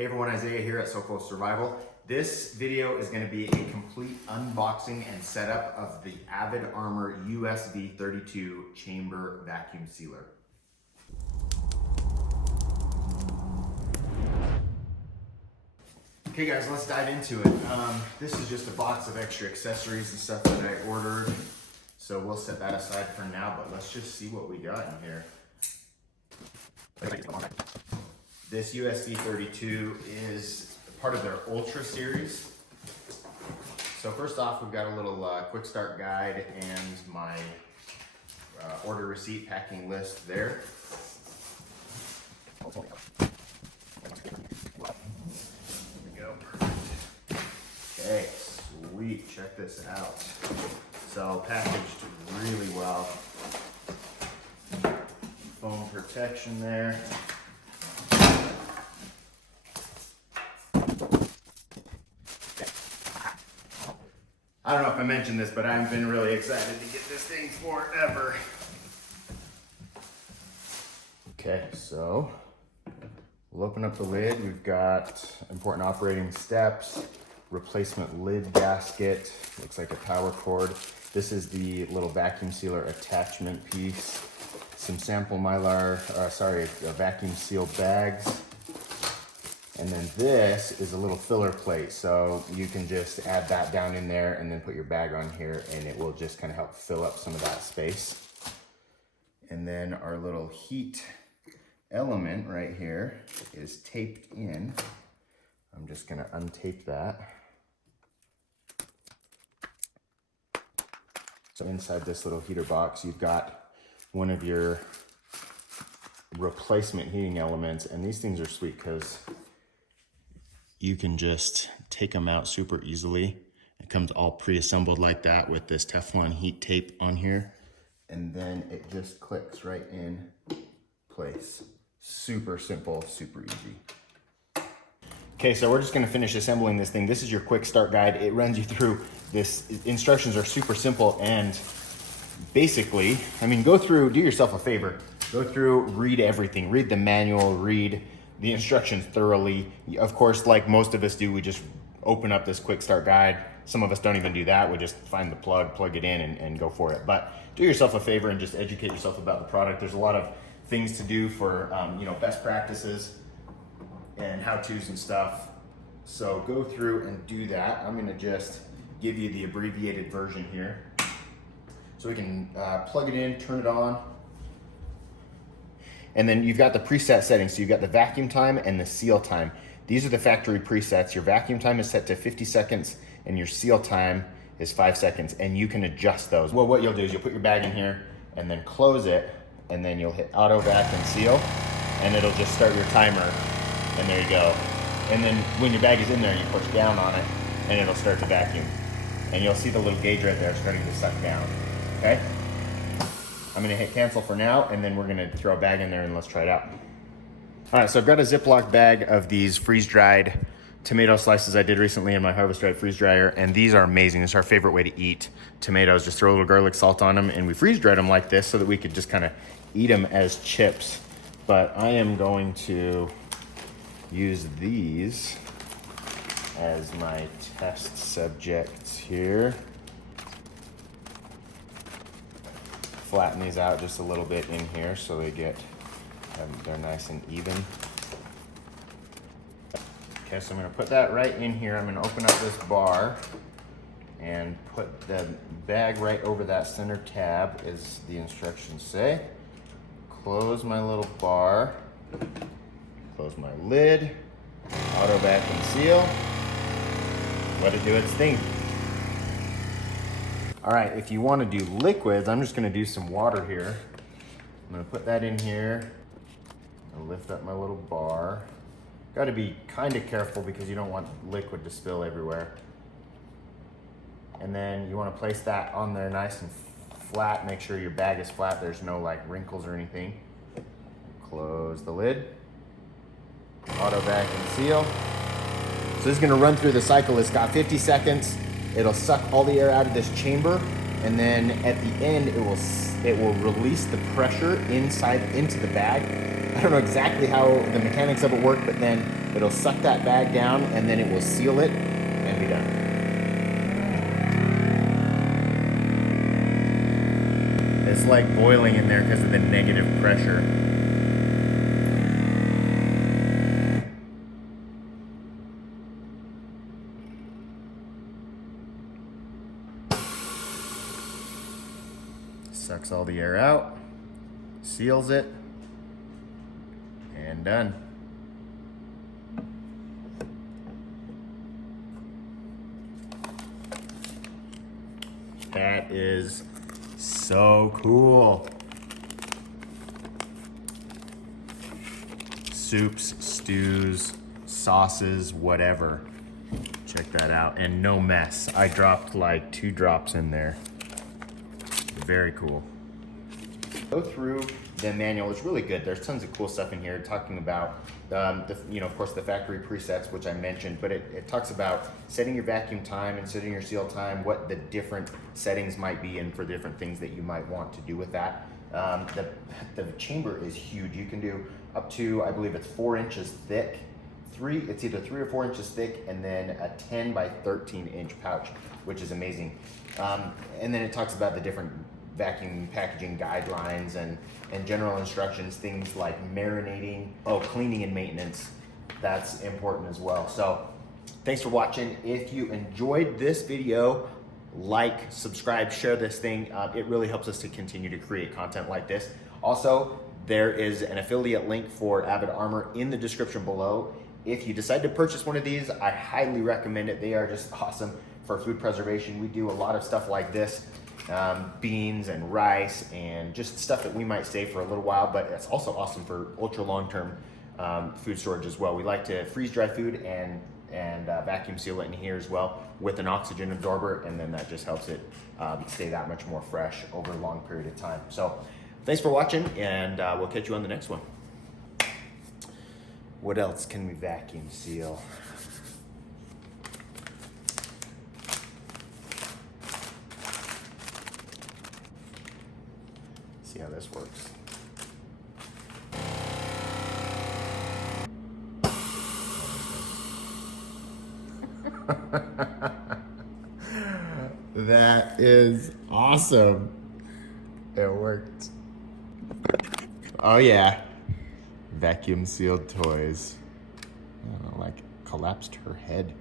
Hey everyone, Isaiah here at Sophos Survival. This video is going to be a complete unboxing and setup of the Avid Armor USV32 chamber vacuum sealer. Okay guys, let's dive into it. This is just a box of extra accessories and stuff that I ordered. So we'll set that aside for now, but let's just see what we got in here. This USV32 is part of their Ultra series. So first off, we've got a little quick start guide and my order receipt packing list there. There we go, perfect. Okay, sweet, check this out. So packaged really well. Foam protection there. I don't know if I mentioned this, but I've been really excited to get this thing forever. Okay, so we'll open up the lid. We've got important operating steps, replacement lid gasket, looks like a power cord. This is the little vacuum sealer attachment piece, some sample vacuum seal bags. And then this is a little filler plate, so you can just add that down in there and then put your bag on here and it will just kind of help fill up some of that space. And then our little heat element right here is taped in. I'm just gonna untape that. So inside this little heater box, you've got one of your replacement heating elements, and these things are sweet because you can just take them out super easily. It comes all pre-assembled like that with this Teflon heat tape on here. And then it just clicks right in place. Super simple, super easy. Okay, so we're just gonna finish assembling this thing. This is your quick start guide. It runs you through this. Instructions are super simple and basically, go through, do yourself a favor. Go through, read everything. Read the manual, read the instructions thoroughly. Of course, like most of us do, we just open up this quick start guide. Some of us don't even do that. We just find the plug it in and go for it. But do yourself a favor and just educate yourself about the product. There's a lot of things to do for best practices and how-tos and stuff. So go through and do that. I'm gonna just give you the abbreviated version here. So we can plug it in, turn it on. And then you've got the preset settings. So you've got the vacuum time and the seal time. These are the factory presets. Your vacuum time is set to 50 seconds and your seal time is 5 seconds, and you can adjust those. Well, what you'll do is you'll put your bag in here and then close it, and then you'll hit auto vac and seal, and it'll just start your timer, and there you go. And then when your bag is in there, you push down on it and it'll start to vacuum. And you'll see the little gauge right there starting to suck down, okay? I'm gonna hit cancel for now, and then we're gonna throw a bag in there and let's try it out. All right, so I've got a Ziploc bag of these freeze-dried tomato slices I did recently in my Harvest Right freeze dryer, and these are amazing. This is our favorite way to eat tomatoes. Just throw a little garlic salt on them, and we freeze-dried them like this so that we could just kind of eat them as chips. But I am going to use these as my test subjects here. Flatten these out just a little bit in here so they're nice and even. Okay, so I'm gonna put that right in here. I'm gonna open up this bar and put the bag right over that center tab, as the instructions say. Close my little bar, close my lid, auto vac and seal, let it do its thing. All right, if you want to do liquids, I'm just going to do some water here. I'm going to put that in here. I'll lift up my little bar. Got to be kind of careful because you don't want liquid to spill everywhere. And then you want to place that on there nice and flat. Make sure your bag is flat. There's no like wrinkles or anything. Close the lid. Auto vac and seal. So this is going to run through the cycle. It's got 50 seconds. It'll suck all the air out of this chamber, and then at the end it will release the pressure inside into the bag. I don't know exactly how the mechanics of it work, but then It'll suck that bag down and then it will seal it and be done. It's like boiling in there because of the negative pressure. Sucks all the air out, seals it, and done. That is so cool. Soups, stews, sauces, whatever. Check that out. And no mess. I dropped like 2 drops in there. Very cool. Go through the manual. It's really good. There's tons of cool stuff in here talking about of course the factory presets, which I mentioned, but it talks about setting your vacuum time and setting your seal time, what the different settings might be and for different things that you might want to do with that. The chamber is huge. You can do up to, I believe it's 4 inches thick. It's either 3 or 4 inches thick, and then a 10 by 13 inch pouch, which is amazing. And then it talks about the different vacuum packaging guidelines and general instructions, things like marinating, cleaning and maintenance. That's important as well. So thanks for watching. If you enjoyed this video, like, subscribe, share this thing. It really helps us to continue to create content like this. Also, there is an affiliate link for Avid Armor in the description below. If you decide to purchase one of these, I highly recommend it. They are just awesome for food preservation. We do a lot of stuff like this, beans and rice and just stuff that we might save for a little while, but it's also awesome for ultra long-term food storage as well. We like to freeze dry food and vacuum seal it in here as well with an oxygen absorber, and then that just helps it stay that much more fresh over a long period of time. So thanks for watching, and we'll catch you on the next one. What else can we vacuum seal? See how this works. That is awesome. It worked. Oh yeah. Vacuum sealed toys. I don't know, like collapsed her head.